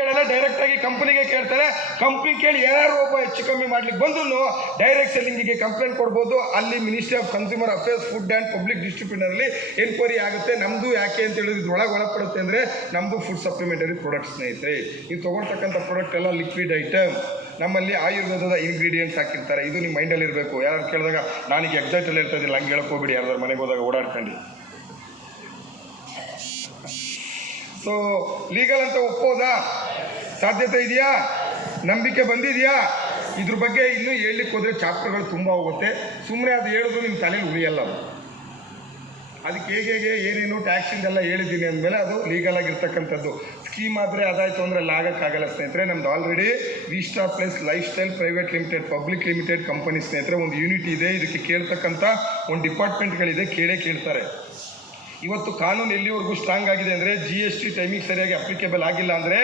ಕೇಳಲ್ಲ, ಡೈರೆಕ್ಟಾಗಿ ಕಂಪ್ನಿಗೆ ಕೇಳ್ತಾರೆ. ಕಂಪ್ನಿ ಕೇಳಿ ಯಾರು ಒಬ್ಬ ಹೆಚ್ಚು ಕಮ್ಮಿ ಮಾಡ್ಲಿಕ್ಕೆ ಬಂದ್ರು ಡೈರೆಕ್ಟ್ ಸೆಲ್ಲಿಂಗಿಗೆ ಕಂಪ್ಲೇಂಟ್ ಕೊಡ್ಬೋದು. ಅಲ್ಲಿ ministry of consumer affairs, food and public ಡಿಸ್ಟ್ರಿಬ್ಯೂಷನಲ್ಲಿ ಎನ್ಕ್ವೈರಿ ಆಗುತ್ತೆ. ನಮ್ಮದು ಯಾಕೆ ಅಂತ ಹೇಳಿದ್ರೆ ಇದ್ರೊಳಗೆ ಒಳಪಡುತ್ತೆ ಅಂದರೆ ನಮ್ಮದು ಫುಡ್ ಸಪ್ಲಿಮೆಂಟರಿ ಪ್ರಾಡಕ್ಟ್ ಸ್ನೇಹಿತರೆ. ನೀವು ತೊಗೊಳ್ತಕ್ಕಂಥ ಪ್ರಾಡಕ್ಟ್ ಎಲ್ಲ ಲಿಕ್ವಿಡ್ ಐಟಮ್, ನಮ್ಮಲ್ಲಿ ಆಯುರ್ವೇದದ ಇಂಗ್ರೀಡಿಯೆಂಟ್ಸ್ ಹಾಕಿರ್ತಾರೆ. ಇದು ನಿಮ್ಮ ಮೈಂಡಲ್ಲಿ ಇರಬೇಕು. ಯಾರು ಕೇಳಿದಾಗ ನಾನೀಗ ಎಕ್ಸೈಟಲ್ಲಿ ಇರ್ತಾಯಿದ್ದಿಲ್ಲ, ಹಂಗೆ ಹೇಳ್ಕೋಬೇಡಿ. ಯಾರ್ದಾರ ಮನೆಗೆ ಹೋದಾಗ ಓಡಾಡ್ಕೊಂಡು. ಸೊ ಲೀಗಲ್ ಅಂತ ಒಪ್ಪೋದಾ? ಸಾಧ್ಯತೆ ಇದೆಯಾ? ನಂಬಿಕೆ ಬಂದಿದೆಯಾ? ಇದ್ರ ಬಗ್ಗೆ ಇನ್ನೂ ಹೇಳಲಿಕ್ಕೆ ಹೋದರೆ ಚಾಪ್ಟರ್ಗಳು ತುಂಬ ಹೋಗುತ್ತೆ. ಸುಮ್ಮನೆ ಅದು ಹೇಳಿದ್ರು ನಿಮ್ಮ ತಲೆಯಲ್ಲಿ ಉಳಿಯಲ್ಲ. ಅದಕ್ಕೆ ಹೇಗೆ ಏನೇನು ಟ್ಯಾಕ್ಸಿಂದೆಲ್ಲ ಹೇಳಿದ್ದೀನಿ ಅಂದಮೇಲೆ ಅದು ಲೀಗಲ್ ಆಗಿರ್ತಕ್ಕಂಥದ್ದು. ಸ್ಕೀಮ್ ಆದರೆ ಅದಾಯಿತು ಅಂದರೆ ಅಲ್ಲಿ ಆಗೋಕ್ಕಾಗಲ್ಲ ಸ್ನೇಹಿತರೆ. ನಮ್ದು already Vista plus life style private limited public limited company ಸ್ನೇಹಿತರೆ ಒಂದು ಯೂನಿಟ್ ಇದೆ. ಇದಕ್ಕೆ ಕೇಳ್ತಕ್ಕಂಥ ಒಂದು ಡಿಪಾರ್ಟ್ಮೆಂಟ್ಗಳಿದೆ, ಕೇಳ್ತಾರೆ. ಇವತ್ತು ಕಾನೂನು ಎಲ್ಲಿವರೆಗೂ ಸ್ಟ್ರಾಂಗ್ ಆಗಿದೆ ಅಂದರೆ GST ಟೈಮಿಂಗ್ ಸರಿಯಾಗಿ ಅಪ್ಲಿಕೇಬಲ್ ಆಗಿಲ್ಲ ಅಂದರೆ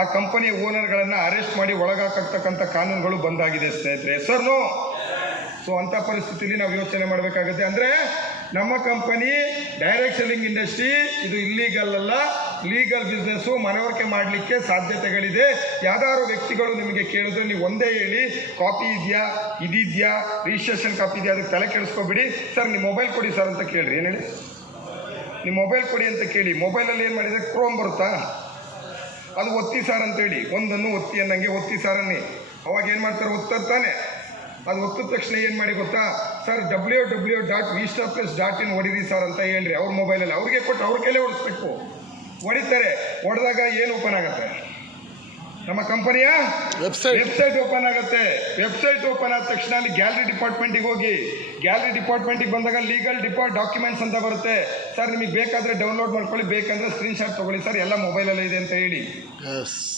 ಆ ಕಂಪನಿಯ ಓನರ್ಗಳನ್ನು ಅರೆಸ್ಟ್ ಮಾಡಿ ಒಳಗಾಕತಕ್ಕಂಥ ಕಾನೂನುಗಳು ಬಂದಾಗಿದೆ ಸ್ನೇಹಿತರೆ. Sir no. ಸೊ ಅಂಥ ಪರಿಸ್ಥಿತಿಯಲ್ಲಿ ನಾವು ಯೋಚನೆ ಮಾಡಬೇಕಾಗುತ್ತೆ. ಅಂದರೆ ನಮ್ಮ ಕಂಪನಿ ಡೈರೆಕ್ಟ್ ಸೆಲ್ಲಿಂಗ್ ಇಂಡಸ್ಟ್ರಿ ಇದು ಇಲ್ಲೀಗಲ್ ಅಲ್ಲ, ಲೀಗಲ್ ಬಿಸ್ನೆಸ್ಸು. ಮನವರಿಕೆ ಮಾಡಲಿಕ್ಕೆ ಸಾಧ್ಯತೆಗಳಿದೆ. ಯಾವ್ದಾದ್ರು ವ್ಯಕ್ತಿಗಳು ನಿಮಗೆ ಕೇಳಿದ್ರೆ ನೀವು ಒಂದೇ ಹೇಳಿ, ಕಾಪಿ ಇದೆಯಾ, ಇದಿದೆಯಾ, ರಿಜಿಸ್ಟ್ರೇಷನ್ ಕಾಪಿ ಇದೆಯಾ, ಅದಕ್ಕೆ ತಲೆ ಕೆಡಿಸ್ಕೊಬೇಡಿ. ಸರ್ ನಿಮ್ಮ ಮೊಬೈಲ್ ಕೊಡಿ ಸರ್ ಅಂತ ಕೇಳಿರಿ. ಏನು ಹೇಳಿ? ನಿಮ್ಮ ಮೊಬೈಲ್ ಕೊಡಿ ಅಂತ ಕೇಳಿ. ಮೊಬೈಲಲ್ಲಿ ಏನು ಮಾಡಿದರೆ ಕ್ರೋಮ್ ಬರುತ್ತಾ, ಅದು ಒತ್ತಿ ಸಾರ್ ಅಂತೇಳಿ, ಒಂದನ್ನು ಒತ್ತಿ ಅನ್ನಂಗೆ ಒತ್ತಿ ಸಾರನ್ನೇ. ಅವಾಗ ಏನು ಮಾಡ್ತಾರೆ, ಒತ್ತಾನೆ. ಅದು ಒತ್ತಿದ ತಕ್ಷಣ ಏನು ಮಾಡಿ ಗೊತ್ತಾ, ಸರ್ www.vistaplus.in ಹೊಡಿರಿ ಸರ್ ಅಂತ ಹೇಳ್ರಿ. ಅವ್ರ ಮೊಬೈಲಲ್ಲಿ ಅವ್ರಿಗೆ ಕೊಟ್ಟು ಅವ್ರ ಕೈಲೇ ಹೊಡಿಸ್ಬೇಕು. ಹೊಡಿತಾರೆ. ಹೊಡೆದಾಗ ಏನು ಓಪನ್ ಆಗುತ್ತೆ? ನಮ್ಮ ಕಂಪನಿಯ ವೆಬ್ಸೈಟ್ ಓಪನ್ ಆಗುತ್ತೆ. ವೆಬ್ಸೈಟ್ ಓಪನ್ ಆದ ತಕ್ಷಣ ಅಲ್ಲಿ ಗ್ಯಾಲರಿ ಡಿಪಾರ್ಟ್ಮೆಂಟಿಗೆ ಹೋಗಿ. ಗ್ಯಾಲರಿ ಡಿಪಾರ್ಟ್ಮೆಂಟಿಗೆ ಬಂದಾಗ ಲೀಗಲ್ ಡಾಕ್ಯುಮೆಂಟ್ಸ್ ಅಂತ ಬರುತ್ತೆ. ಸರ್ ನಿಮಗೆ ಬೇಕಾದರೆ ಡೌನ್ಲೋಡ್ ಮಾಡ್ಕೊಳ್ಳಿ, ಬೇಕಂದರೆ ಸ್ಕ್ರೀನ್ಶಾಟ್ ತೊಗೊಳ್ಳಿ ಸರ್, ಎಲ್ಲ ಮೊಬೈಲಲ್ಲೇ ಇದೆ ಅಂತ ಹೇಳಿ.